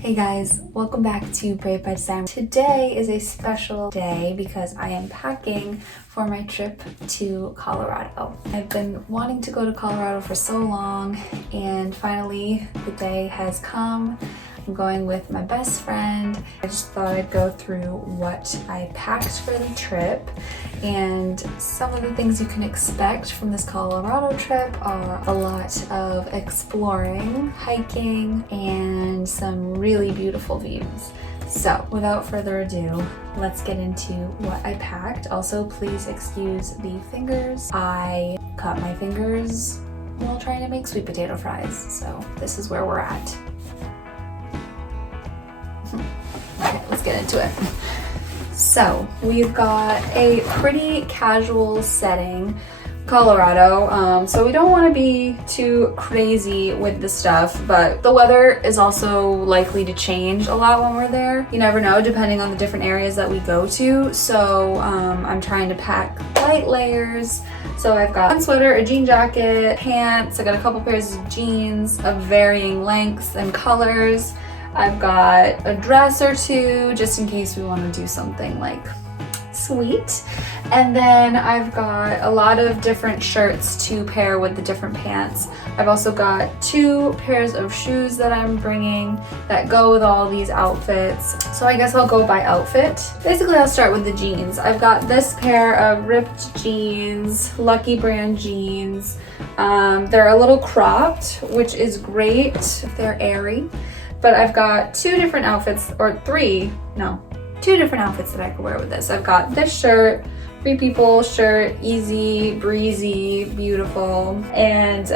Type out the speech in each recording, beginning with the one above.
Hey guys, welcome back to Brave by Design. Today is a special day because I am packing for my trip to Colorado. I've been wanting to go to Colorado for so long and finally the day has come. I'm going with my best friend. I just thought I'd go through what I packed for the trip, and some of the things you can expect from this Colorado trip are a lot of exploring, hiking, and some really beautiful views. So without further ado, let's get into what I packed. Also, please excuse the fingers. I cut my fingers while trying to make sweet potato fries, so this is where we're at. Okay, let's get into it. So we've got a pretty casual setting, Colorado, so we don't want to be too crazy with the stuff, but the weather is also likely to change a lot when we're there. You never know, depending on the different areas that we go to. So I'm trying to pack light layers. So I've got one sweater, a jean jacket, pants. I got a couple pairs of jeans of varying lengths and colors. I've got a dress or two just in case we want to do something like sweet. And then I've got a lot of different shirts to pair with the different pants. I've also got 2 pairs of shoes that I'm bringing that go with all these outfits. So I guess I'll go by outfit. Basically, I'll start with the jeans. I've got this pair of ripped jeans, Lucky brand jeans. They're a little cropped, which is great. They're airy. But I've got 2 different outfits, or 2 different outfits that I could wear with this. I've got this shirt, Free People shirt, easy, breezy, beautiful. And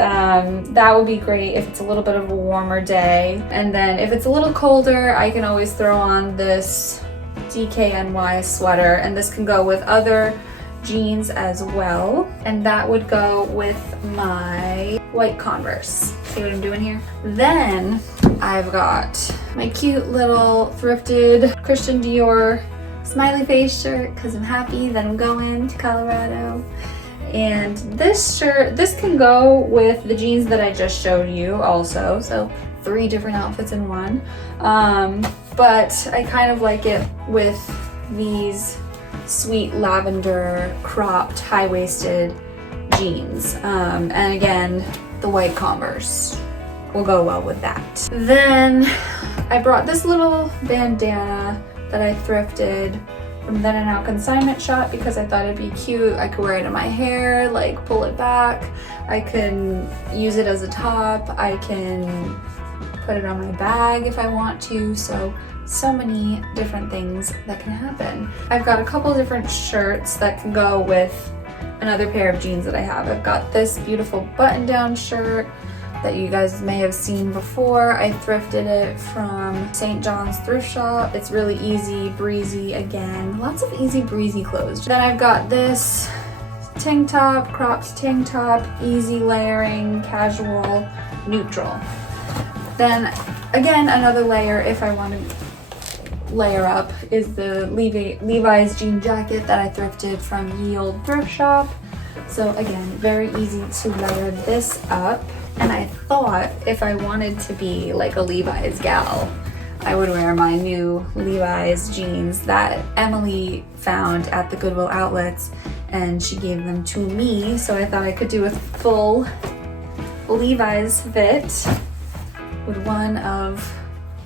that would be great if it's a little bit of a warmer day. And then if it's a little colder, I can always throw on this DKNY sweater, and this can go with other jeans as well. And that would go with my white Converse. See what I'm doing here? Then I've got my cute little thrifted Christian Dior smiley face shirt because I'm happy that I'm going to Colorado. And this shirt, this can go with the jeans that I just showed you also. So 3 different outfits in one. But I kind of like it with these sweet lavender cropped high-waisted jeans. And again, the white Converse will go well with that. Then I brought this little bandana that I thrifted from Then and Now Consignment Shop because I thought it'd be cute. I could wear it in my hair, like pull it back. I can use it as a top. I can put it on my bag if I want to. So many different things that can happen. I've got a couple different shirts that can go with another pair of jeans that I have. I've got this beautiful button-down shirt that you guys may have seen before. I thrifted it from St. John's thrift shop. It's really easy, breezy again. Lots of easy, breezy clothes. Then I've got this tank top, cropped tank top, easy layering, casual, neutral. Then again, another layer if I want to layer up is the Levi's jean jacket that I thrifted from Ye Olde Thrift Shop. So again, very easy to layer this up. And I thought if I wanted to be like a Levi's gal, I would wear my new Levi's jeans that Emily found at the Goodwill outlets, and she gave them to me. So I thought I could do a full Levi's fit with one of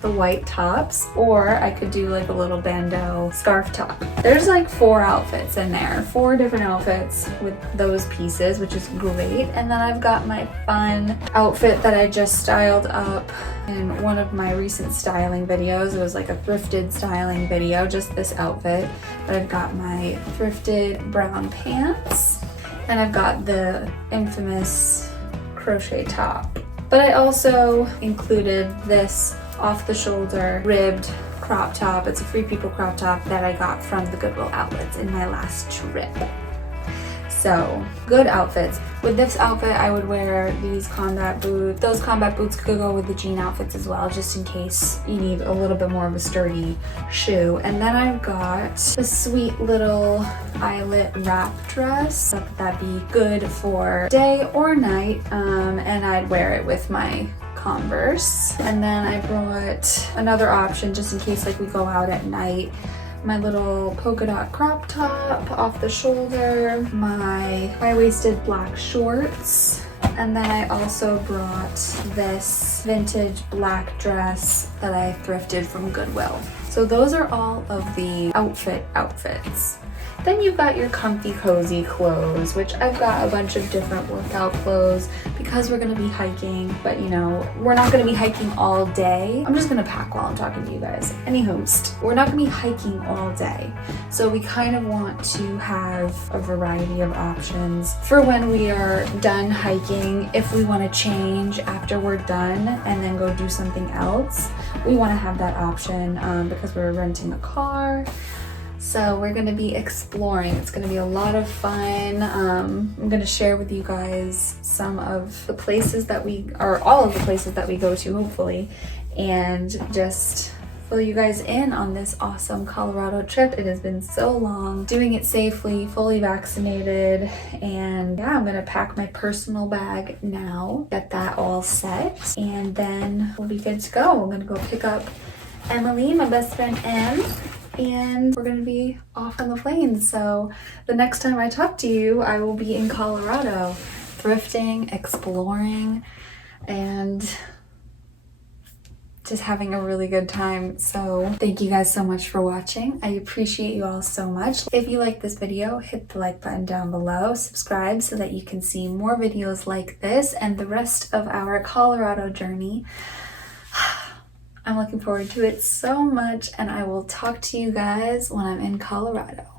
the white tops, or I could do like a little bandeau scarf top. There's like 4 outfits in there, 4 different outfits with those pieces, which is great. And then I've got my fun outfit that I just styled up in one of my recent styling videos. It was like a thrifted styling video, just this outfit. But I've got my thrifted brown pants, and I've got the infamous crochet top. But I also included this off-the-shoulder ribbed crop top. It's a Free People crop top that I got from the Goodwill outlets in my last trip. So, good outfits. With this outfit, I would wear these combat boots. Those combat boots could go with the jean outfits as well, just in case you need a little bit more of a sturdy shoe. And then I've got a sweet little eyelet wrap dress. That'd be good for day or night, and I'd wear it with my Converse. And then I brought another option just in case like we go out at night. My little polka dot crop top off the shoulder, my high-waisted black shorts, and then I also brought this vintage black dress that I thrifted from Goodwill. So those are all of the outfits. Then you've got your comfy, cozy clothes, which I've got a bunch of different workout clothes because we're gonna be hiking, but you know, we're not gonna be hiking all day. I'm just gonna pack while I'm talking to you guys. Any host, we're not gonna be hiking all day. So we kind of want to have a variety of options for when we are done hiking. If we wanna change after we're done and then go do something else, we wanna have that option because we're renting a car. So we're gonna be exploring. It's gonna be a lot of fun. I'm gonna share with you guys some of the places that all of the places that we go to, hopefully, and just fill you guys in on this awesome Colorado trip. It has been so long, doing it safely, fully vaccinated, and yeah, I'm gonna pack my personal bag now, get that all set, and then we'll be good to go. I'm gonna go pick up Emily, my best friend Em, and we're gonna be off on the plains. So the next time I talk to you, I will be in Colorado, thrifting, exploring, and just having a really good time. So thank you guys so much for watching. I appreciate you all so much. If you like this video, hit the like button down below, subscribe so that you can see more videos like this and the rest of our Colorado journey. I'm looking forward to it so much, and I will talk to you guys when I'm in Colorado.